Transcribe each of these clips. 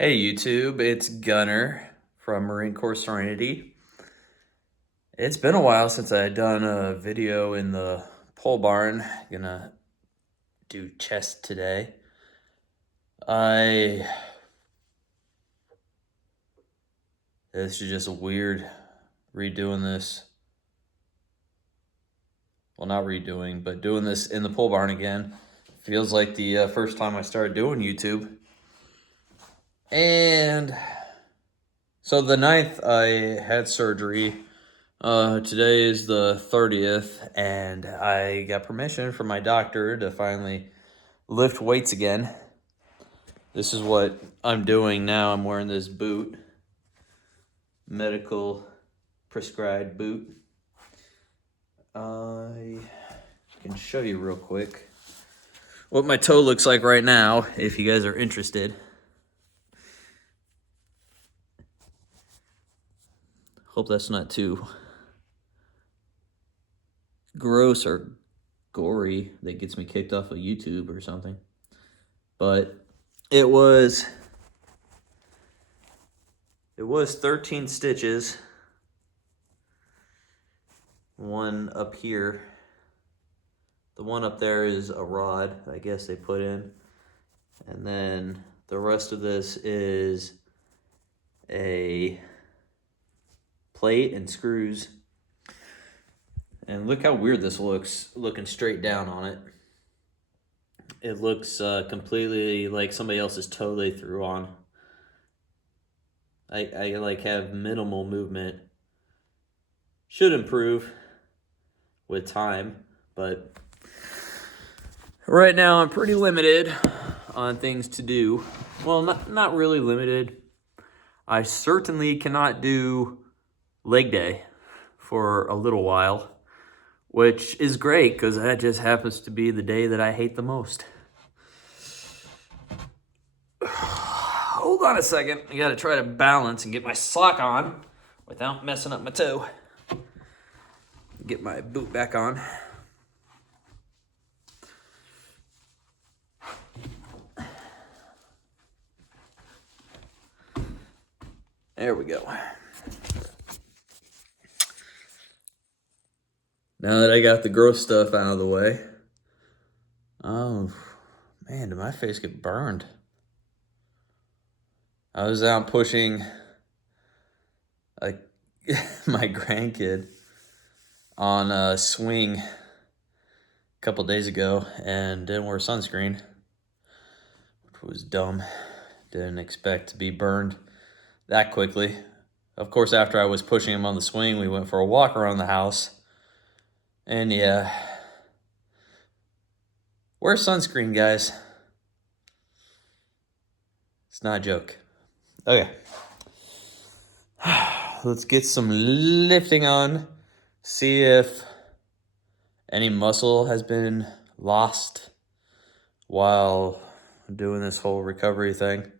Hey YouTube, it's Gunner from Marine Corps Serenity. It's been a while since I had done a video in the pole barn. Gonna do chest today. I This is just weird redoing this. Well, not redoing, but doing this in the pole barn again. Feels like the first time I started doing YouTube. And so the 9th I had surgery. Today is the 30th, and I got permission from my doctor to finally lift weights again. This is what I'm doing now. I'm wearing this boot, medical prescribed boot. I can show you real quick what my toe looks like right now, if you guys are interested. Hope that's not too gross or gory that gets me kicked off of YouTube or something. But it was 13 stitches. One up here. The one up there is a rod, I guess they put in. And then the rest of this is a plate and screws. And look how weird this looks, looking straight down on it. It looks completely like somebody else's toe they threw on. I like have minimal movement. Should improve with time, but right now I'm pretty limited on things to do. Well, not really limited. I certainly cannot do leg day for a little while, which is great because that just happens to be the day that I hate the most. Hold on a second. I gotta try to balance and get my sock on without messing up my toe. Get my boot back on. There we go. Now that I got the gross stuff out of the way. Oh, man, did my face get burned? I was out pushing my grandkid on a swing a couple days ago and didn't wear sunscreen, which was dumb. Didn't expect to be burned that quickly. Of course, after I was pushing him on the swing, we went for a walk around the house. And yeah, wear sunscreen, guys. It's not a joke. Okay. Let's get some lifting on. See if any muscle has been lost while doing this whole recovery thing.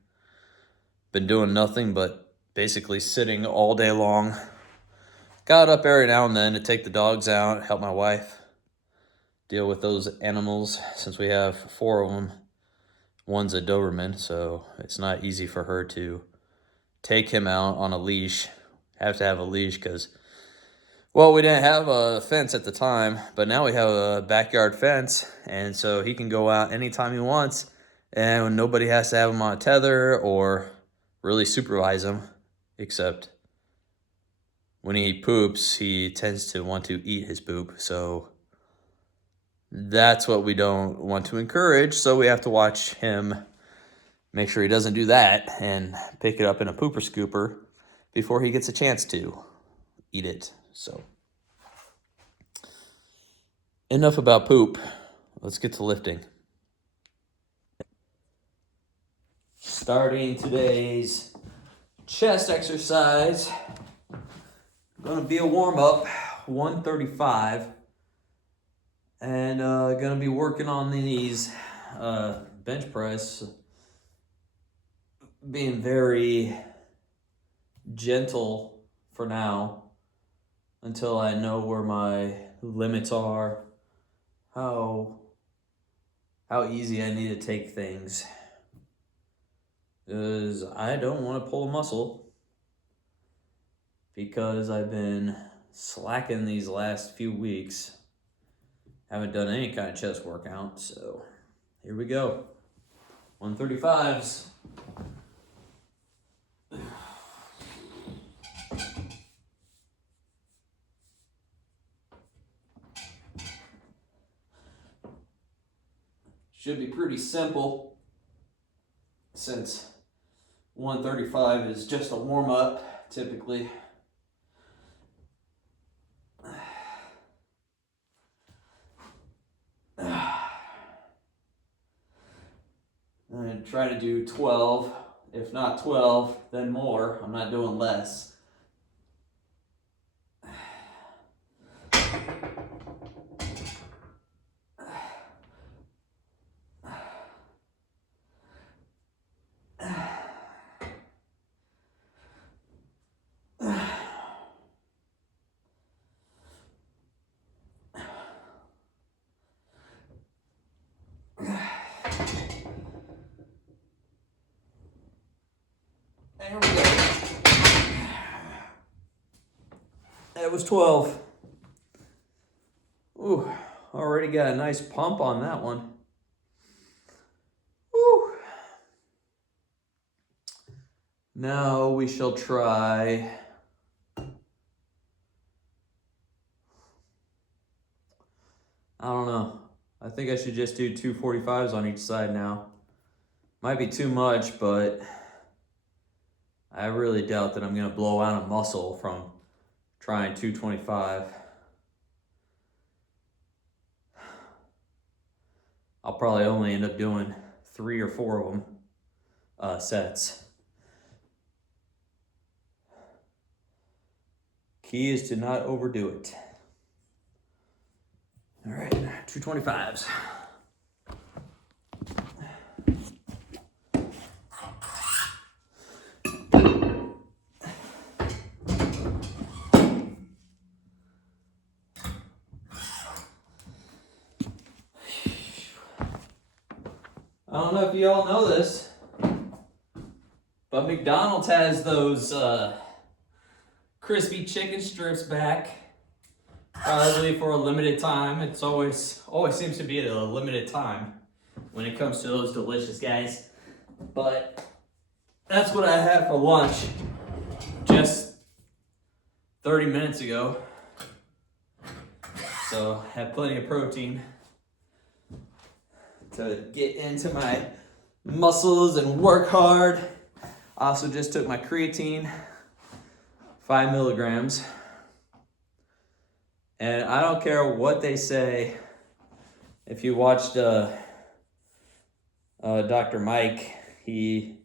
Been doing nothing but basically sitting all day long. Got up every now and then to take the dogs out, help my wife deal with those animals since we have 4 of them. One's a Doberman, so it's not easy for her to take him out on a leash. Have to have a leash because, well, we didn't have a fence at the time, but now we have a backyard fence, and so he can go out anytime he wants, and nobody has to have him on a tether or really supervise him, except when he poops, he tends to want to eat his poop, so that's what we don't want to encourage, so we have to watch him, make sure he doesn't do that, and pick it up in a pooper scooper before he gets a chance to eat it. So, enough about poop. Let's get to lifting. Starting today's chest exercise, gonna be a warm-up, 135. And gonna be working on these bench press, being very gentle for now until I know where my limits are, how easy I need to take things. is I don't want to pull a muscle because I've been slacking these last few weeks. Haven't done any kind of chest workout, so here we go. 135s. Should be pretty simple since 135 is just a warm-up typically. And try to do 12. If not 12, then more. I'm not doing less. There we go. That was 12. Ooh, already got a nice pump on that one. Ooh. Now we shall try I don't know. I think I should just do 245s on each side now. Might be too much, but I really doubt that I'm going to blow out a muscle from trying 225. I'll probably only end up doing 3 or 4 of them sets. Key is to not overdo it. All right, 225s. I don't know if you all know this, but McDonald's has those crispy chicken strips back, probably for a limited time. It's always seems to be at a limited time when it comes to those delicious guys. But that's what I had for lunch just 30 minutes ago. So I have plenty of protein to get into my muscles and work hard. I also just took my creatine, 5 milligrams. And I don't care what they say. If you watched Dr. Mike, he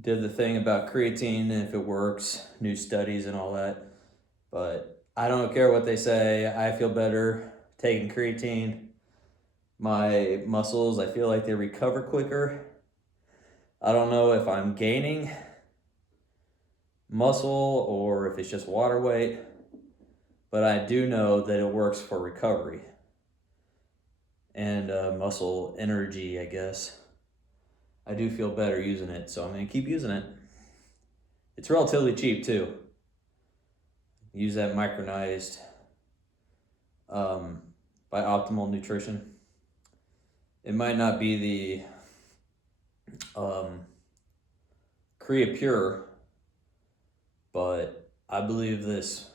did the thing about creatine and if it works, new studies and all that. But I don't care what they say. I feel better taking creatine. My muscles, I feel like they recover quicker. I don't know if I'm gaining muscle or if it's just water weight, but I do know that it works for recovery and muscle energy, I guess. I do feel better using it, so I'm going to keep using it. It's relatively cheap too. Use that micronized by Optimal Nutrition. It might not be the Creapure, but I believe this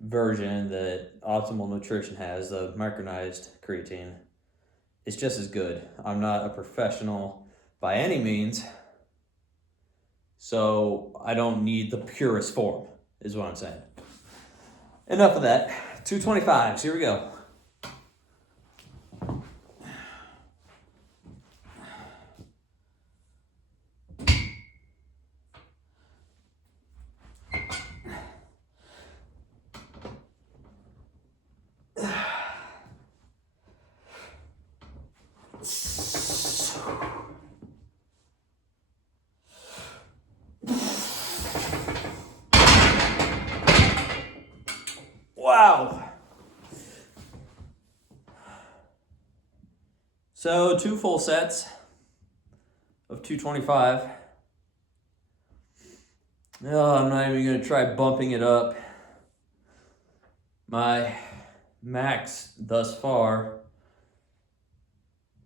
version that Optimal Nutrition has, the micronized creatine, is just as good. I'm not a professional by any means, so I don't need the purest form, is what I'm saying. Enough of that. 225s, here we go. Wow. So 2 full sets of 225. No, I'm not even going to try bumping it up. My max thus far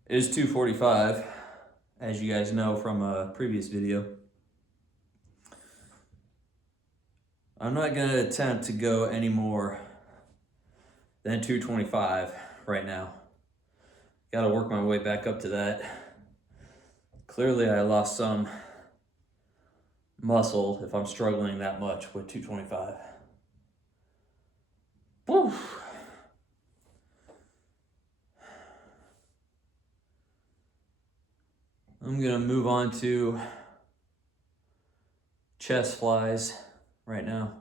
is 245, as you guys know from a previous video. I'm not going to attempt to go any more than 225 right now. Got to work my way back up to that. Clearly I lost some muscle if I'm struggling that much with 225. Woo. I'm gonna move on to chest flies right now.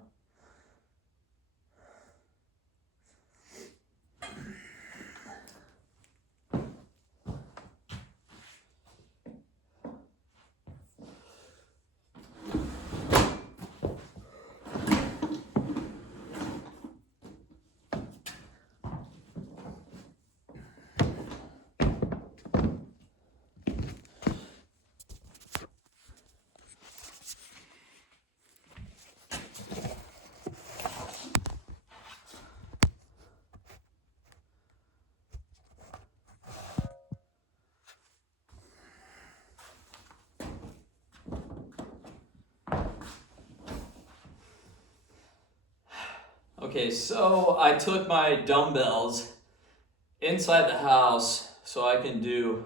Okay, so I took my dumbbells inside the house so I can do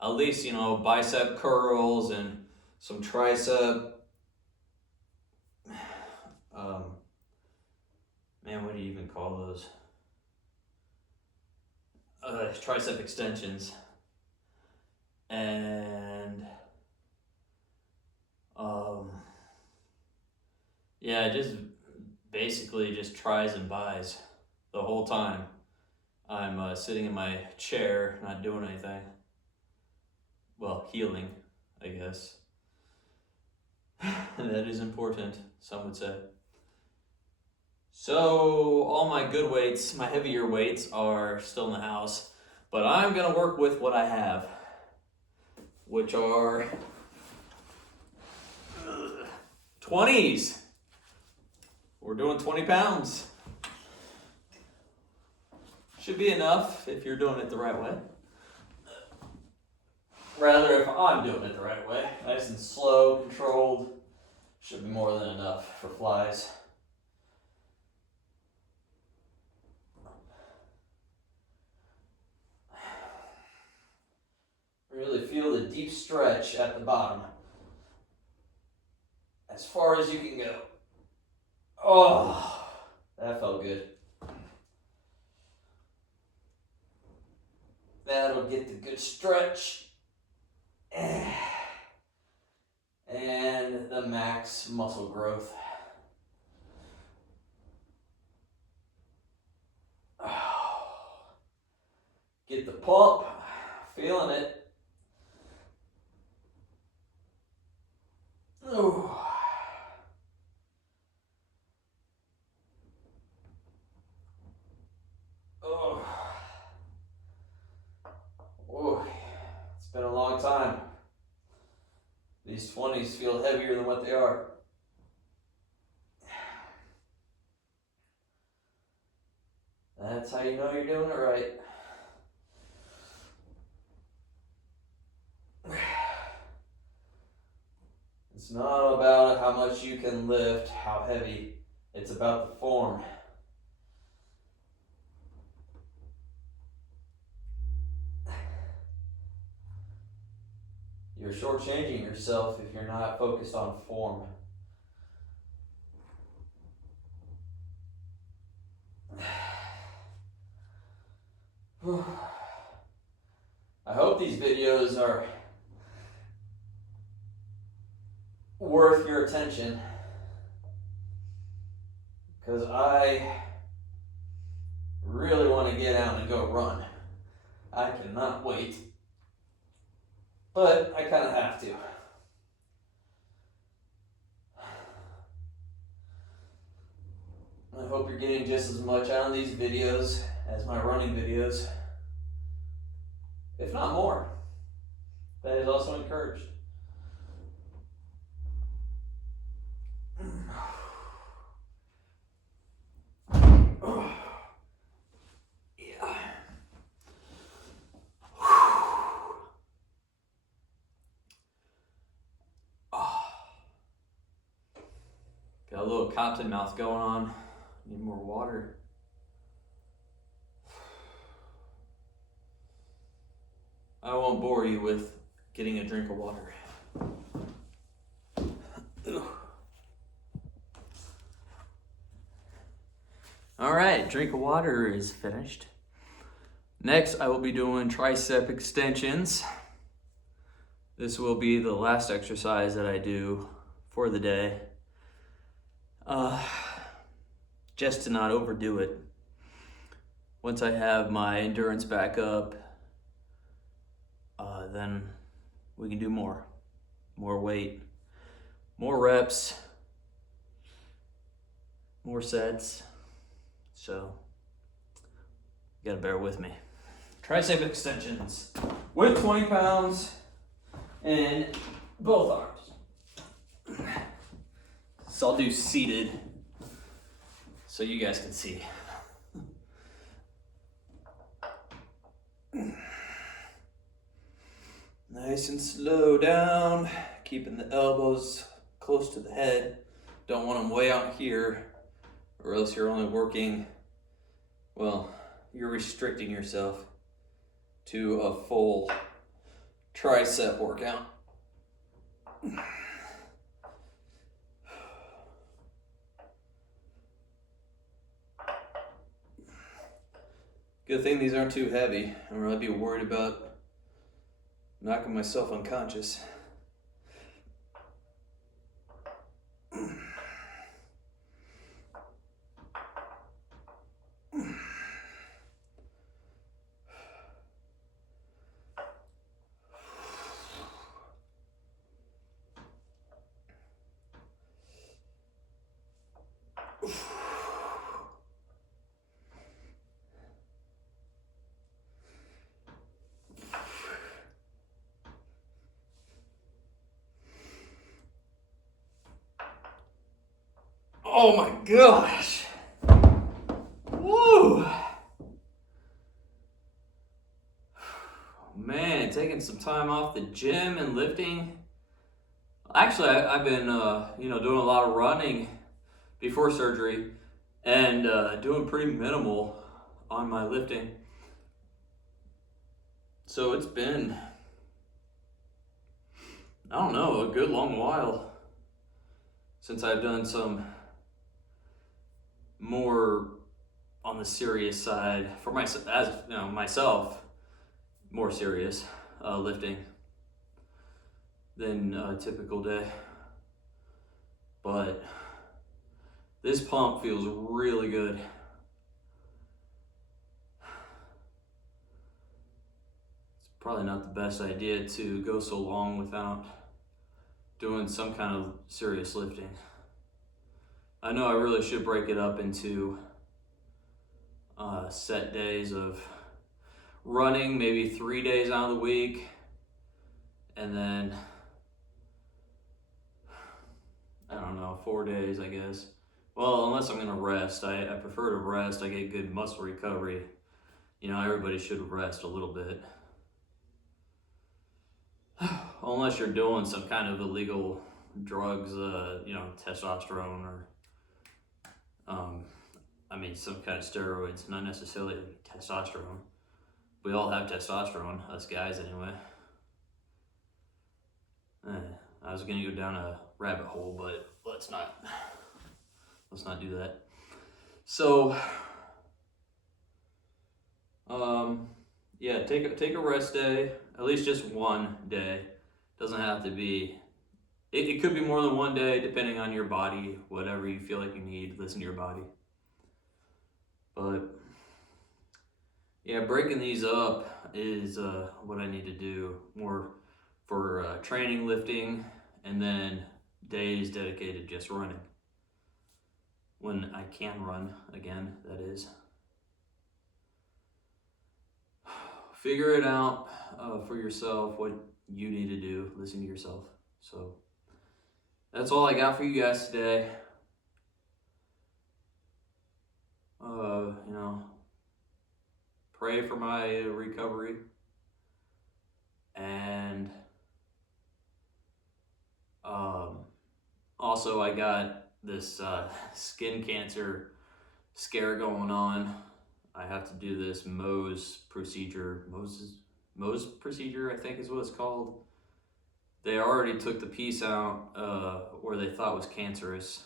at least, bicep curls and some tricep. What do you even call those? Tricep extensions. And just basically just tries and buys the whole time. I'm sitting in my chair, not doing anything. Well, healing, I guess. That is important, some would say. So all my good weights, my heavier weights are still in the house, but I'm gonna work with what I have, which are 20s. We're doing 20 pounds. Should be enough if you're doing it the right way. Rather, if I'm doing it the right way, nice and slow, controlled, should be more than enough for flies. Really feel the deep stretch at the bottom. As far as you can go. Oh, that felt good. That'll get the good stretch. And the max muscle growth. Get the pump, feeling it. Oh. It's been a long time. These 20s feel heavier than what they are. That's how you know you're doing it right. It's not about how much you can lift, how heavy. It's about the form. You're shortchanging yourself if you're not focused on form. I hope these videos are worth your attention, because I really want to get out and go run. I cannot wait, but I kind of have to. I hope you're getting just as much out of these videos as my running videos, if not more. That is also encouraged. Yeah. Got a little cotton mouth going on. Need more water. I won't bore you with getting a drink of water. All right, drink of water is finished. Next, I will be doing tricep extensions. This will be the last exercise that I do for the day. Just to not overdo it. Once I have my endurance back up, then we can do more weight, more reps, more sets. So you gotta bear with me. Tricep extensions with 20 pounds in both arms. So I'll do seated so you guys can see. Nice and slow down, keeping the elbows close to the head. Don't want them way out here, or else you're only working, well, you're restricting yourself to a full tricep workout. Good thing these aren't too heavy, or I'd be worried about knocking myself unconscious. Oh my gosh. Woo. Man, taking some time off the gym and lifting. Actually, I've been doing a lot of running before surgery and doing pretty minimal on my lifting. So it's been, I don't know, a good long while since I've done some more on the serious side for myself, as you know, myself, more serious lifting than a typical day. But this pump feels really good. It's probably not the best idea to go so long without doing some kind of serious lifting. I know I really should break it up into set days of running, maybe 3 days out of the week, and then, I don't know, 4 days, I guess. Well, unless I'm gonna rest. I prefer to rest. I get good muscle recovery. You know, everybody should rest a little bit. Unless you're doing some kind of illegal drugs, testosterone or some kind of steroids, not necessarily testosterone. We all have testosterone, us guys anyway. I was gonna go down a rabbit hole, but let's not do that. So, take a rest day, at least just one day. Doesn't have to be. It could be more than one day, depending on your body, whatever you feel like you need. Listen to your body. But yeah, breaking these up is what I need to do more for training, lifting, and then days dedicated just running. When I can run again, that is. Figure it out for yourself, what you need to do. Listen to yourself. So that's all I got for you guys today. You know, pray for my recovery. And also I got this skin cancer scare going on. I have to do this Mohs procedure. Mohs procedure, I think is what it's called. They already took the piece out where they thought was cancerous,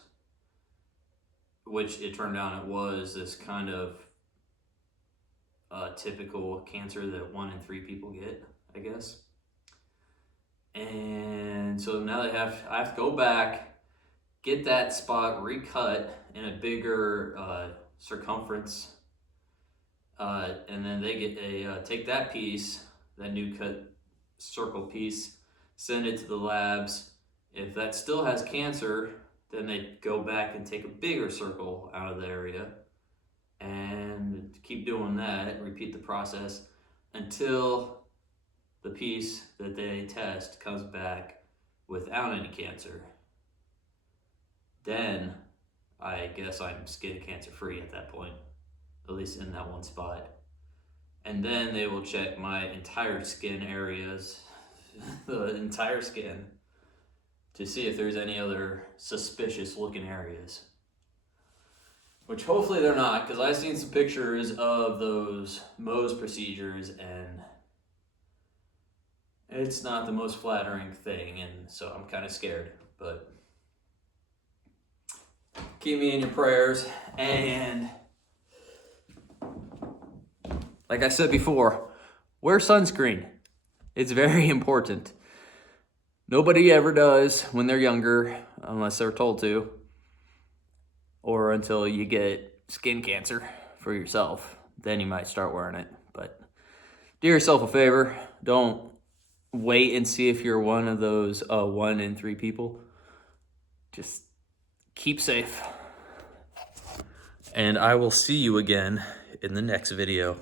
which it turned out it was this kind of typical cancer that 1 in 3 people get, I guess. And so now I have to go back, get that spot recut in a bigger circumference, and then they get take that piece, that new cut circle piece, send it to the labs. If that still has cancer, then they go back and take a bigger circle out of the area and keep doing that, repeat the process until the piece that they test comes back without any cancer. Then I guess I'm skin cancer free at that point, at least in that one spot. And then they will check my entire skin areas, the entire skin, to see if there's any other suspicious looking areas. Which hopefully they're not, because I've seen some pictures of those Mohs procedures and it's not the most flattering thing, and so I'm kind of scared, but keep me in your prayers. And like I said before, wear sunscreen. It's very important. Nobody ever does when they're younger, unless they're told to, or until you get skin cancer for yourself. Then you might start wearing it. But do yourself a favor. Don't wait and see if you're one of those 1 in 3 people. Just keep safe. And I will see you again in the next video.